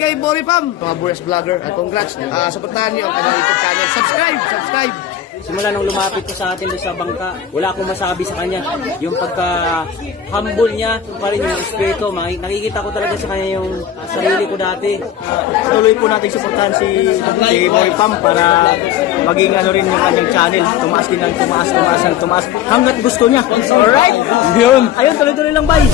kay Boy Pam, mga Boris Vlogger. Congrats. Supportahan niyo ang kanyang YouTube channel. Subscribe. Simula nung lumapit ko sa atin doon sa bangka, wala akong masabi sa kanya. Yung pagka-humble niya, pa rin yung espiritu. Nakikita ko talaga sa kanya yung sarili ko dati. Tuloy po natin suportahan si Boy Pam para maging ano rin yung kanyang channel. Tumaas din ng tumaas. Hanggat gusto niya. Alright? Yun. Ayun, tuloy-tuloy lang, bye.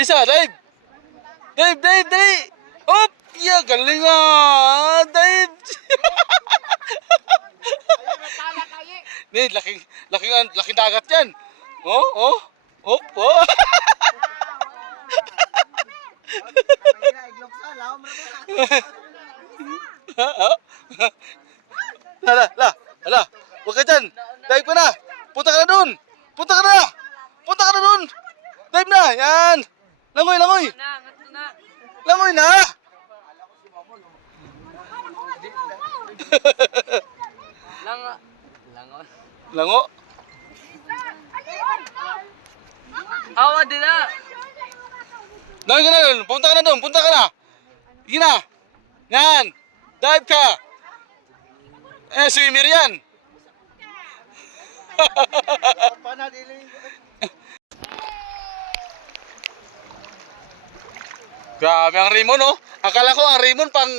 Isa, Dave! Dave, Dave, dali! Up! Yeah, galing Dave! Ni, laking dagat yan. Oh, oh. Op, oh. Hala. Huwag ka dyan. Dive ka na. Punta ka na dun. Punta ka na dun. Dive na. Yan. Langoy. Langoy na. Lango. Awa din na. Langoy ka na dun. Punta ka na. Sige na. Yan. Dive ka. Swimmer yan. Grabe ang Rimon, oh. Akala ko ang Rimon pang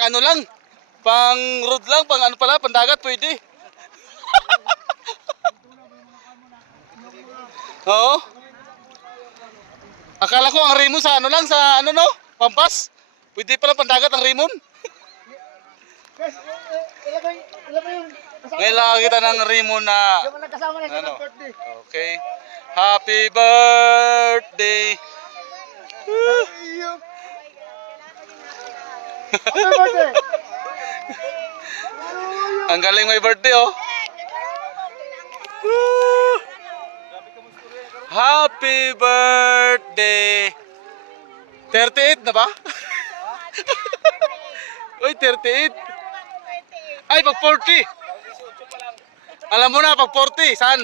ano lang. Pang road lang, pang ano pala, pandagat pwede. Oo. Akala ko ang Rimon sa ano lang, sa ano no? Pampas. Pwede pala pandagat ang Rimon. Ngayon lang kita ng Rimon na ano? Okay. Happy birthday. Ang galing may birthday, oh. Happy birthday. 38 na ba? Uy, 38. Ay, pag 40. Alam mo na, pag 40, saan?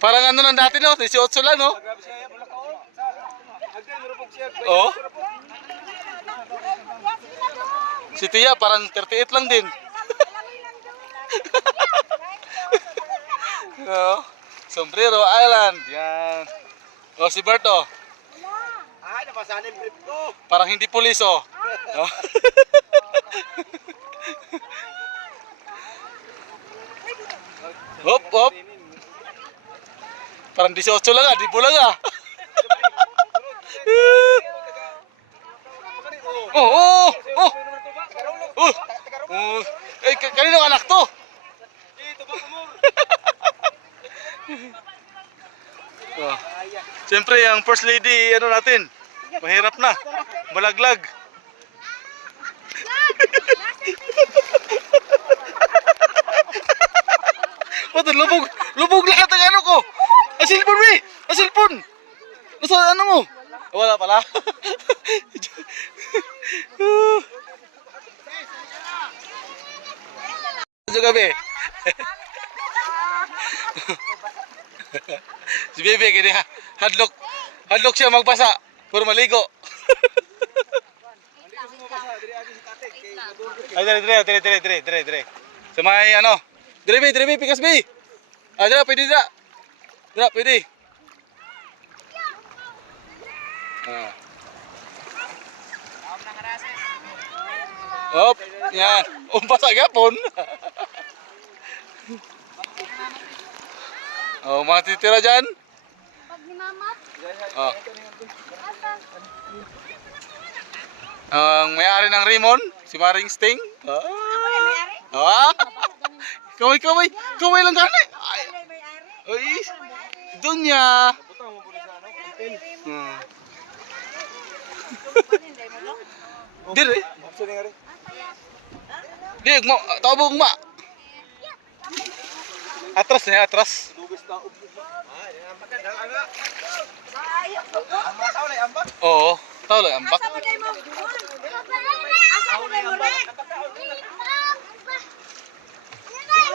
Parang ano lang dati, no? 18 lang, no? Oh. Si Tia, parang 38 lang din. Oh. Sombrero Island. Yan. Oh, si Bert, oh. Ay, napasan yung brief ko. Parang hindi pulis, oh. Oh. Hop, hop. Parang 18 lang, di bulang, ah. Oh. Eh, kanino anak to? Oh. Siyempre, ang first lady, ano natin, mahirap na, malaglag. Ba't lubog lahat ang ano ko? Asilpon, me! Asilpon! Nasa ano mo? Wala pala. Sa gabi. Si Bebe, kaya hadlock siya magbasa. Puro maligo. Ay, dire. Sa may ano. Dire, pikas be. Ah, dira, pwede dira. Dira, pwede. Ah. Hop, yan. Umpasa gapon. Oh, mga titira dyan. Pag ni Mama, Oh. Ang may-ari ng Rimon, si Maring Sting. Ah. Kaway lang gani. Ay. Oy. Dunya. Dire. Di, tawag mo. Atras. Oo, tao lang ambak.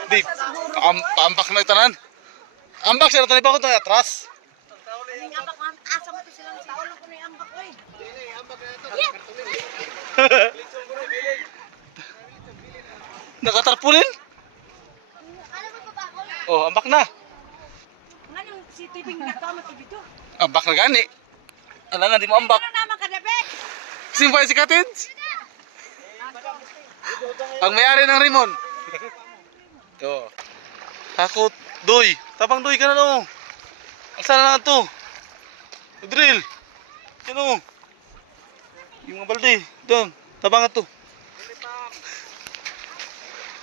Di, ambak na itanan. Ambak siya na ba ko atras? Nakatarpulin? Oh, ambak na. si Tibing na to, matibito. Ambak na gani. Ala na, di mo ambak. Ano naman ka, Dabe? Simpay si Katids. Ang may-ari ng Rimon. Ito. Takot. Doy. Tapang doy ka na no. Saan na to? Drill. Yan o. Yung mga balde. Doon. Tabangan to.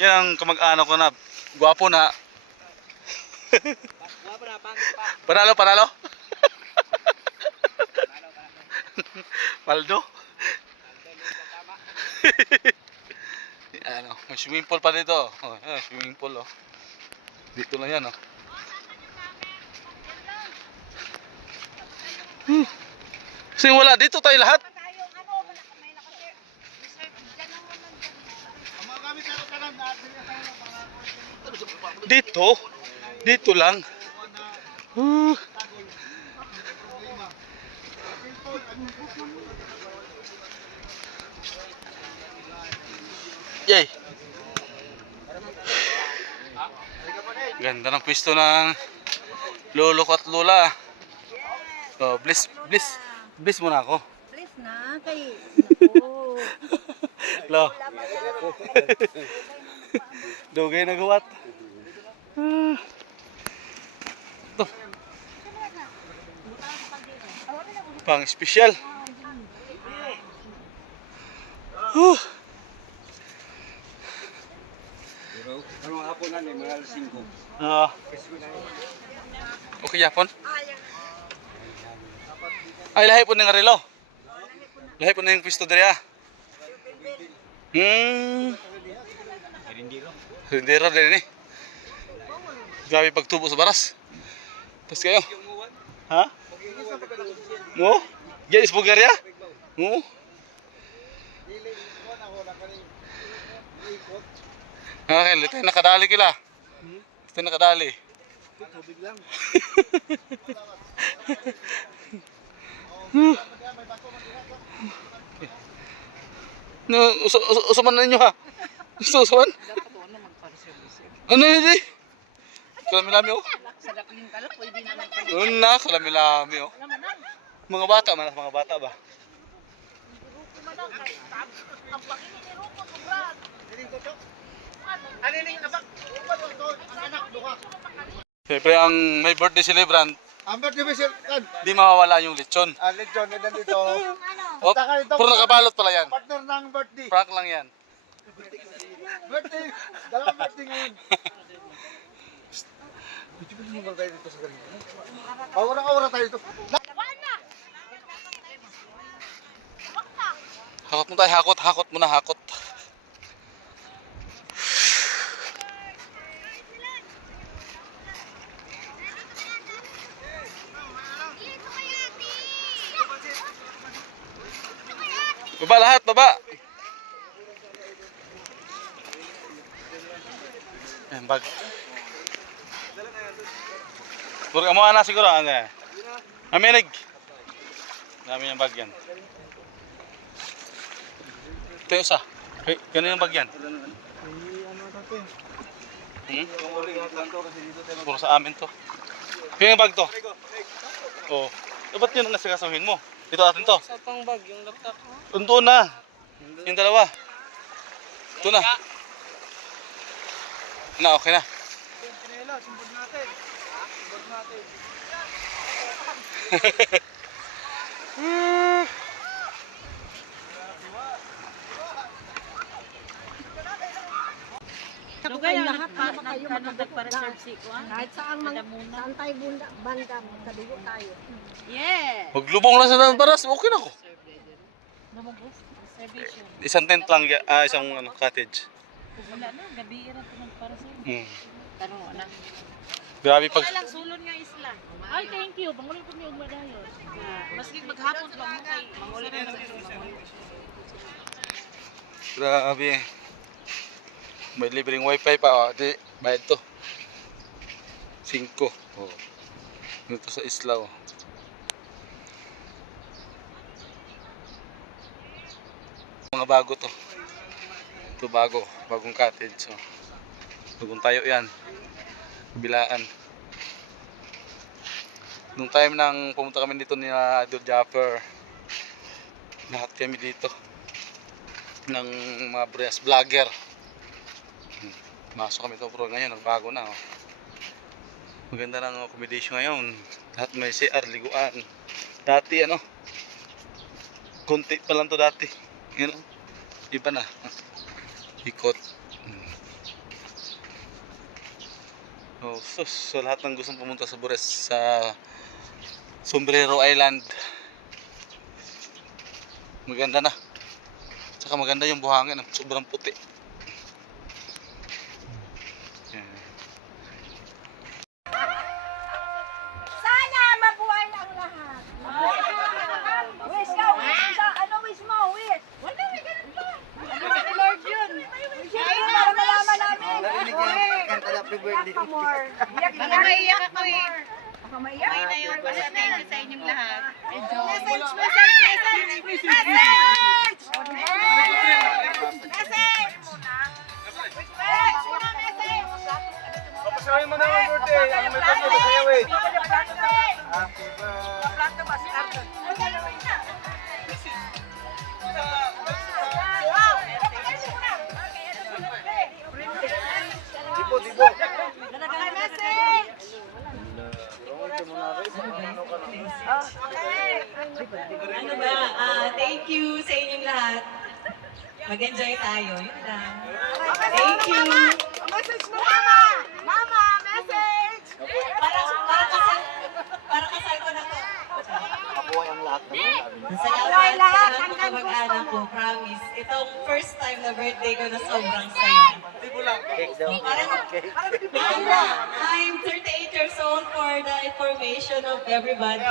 Yan ang kamag-anak ko na. Gwapo na. Panalo, panalo. Paldo. Ano, may swimming pool pa dito. Oh, swimming pool oh. Dito lang yan oh. Kasi wala dito tayo lahat. Dito. Dito lang. Yay. Ganda ng pwesto ng lolo ko at lola. Oh, bless muna ako. Please na, kay... Naku. Lo. Dugay na gawat. Ito. Pang special. Okay, yapon. Ay, lahi po ng relo. Lahi po ng pwesto diri ah. Rindero din eh. Grabe pagtubo sa baras. Tapos kayo. Ha? Mo? Yan is Bulgaria? Mo? Okay, tayo nakadali kila. Tayo nakadali. Tubig lang. No, usaman na ninyo ha. Usaman? Ano hindi? Kalami-lami oh. Una, kalami-lami oh. Mga bata man, mga bata ba? Siyempre ang may birthday celebrant, Ang birthday ba siya? di mawawala yung lechon. Lechon, nandito. Oh, puro nakabalot pala yan. Partner ng birthday. Prank lang yan. Birthday. Dalawang birthday ngayon. Dito ba naman tayo dito sa ganito? Aura tayo dito. Hakot mo tayo, hakot muna, hakot. Baba lahat, baba. Ayan, bag. Burga mo na siguro, ano yan? Aminig. Dami yung bag yan. Ito yung isa. Ganun yung bag yan. Puro sa amin to. Ito yung bag to. Oo. Ba't yun ang nasikasuhin mo? Ito atin to. Sa pang bag, yung laptop mo. Doon na. Yung dalawa. Ito na. Na, okay na. Dugay lahat para kayo magkapag-reserve si Kuan. Kahit saan tayo banda, kadugo tayo. Yeah. Maglubong lang sa paras, okay na ako. Reservation. Isang tent lang, isang cottage. Wala na, gabi ira to para sa Tanong na. Grabe pag... Walang sulon nga isla. Ay, thank you. Bangunin ko niyo og madayon. Maski maghapon pa mo kay manguli na sa Grabe. May libreng wifi pa. Oh. Di, bayad to. 5. Oh. Dito sa isla. Oh. Mga bago to. Ito bago. Bagong cottage. So. Bagong tayo yan. Bilaan. Nung time nang pumunta kami dito ni Idol Japper, lahat kami dito ng mga Burias vlogger. Masok kami ito, pero ngayon nagbago na oh. Maganda ng accommodation ngayon. Lahat may CR, liguan. Dati ano, konti pa lang to dati. Yun, iba na. Ikot. Oh, so lahat ng gustong pumunta sa Bures, sa Sombrero Island, maganda na. Tsaka maganda yung buhangin, sobrang puti. Sana mabuhay ang lahat. Wish ka, wish ka. Ano wish mo? Wish. Wala, may ganun pa. Lord yun. Siyempre, para malaman namin. Kanta na happy birthday. Maiyak ako eh. Ako maiyak? Okay na yun. Basta thank you sa inyong lahat. Message! Message! Message! Message! Papasahin mo na ang birthday. Ang may birthday, pasayaw eh. Dibo, dibo. Ano ba? Thank you sa inyong lahat. Mag-enjoy tayo. Yun lang. Thank you. Message mo, Mama! Mama, message! Para kasal ko na to. Mabuhay ang lahat ng mga Masaya Mabuhay ako lahat, sa hanggang mga kamag-anak gusto ko. Promise. Itong first time na birthday ko na sobrang saya. cake daw. I'm 38 years old for the information of everybody.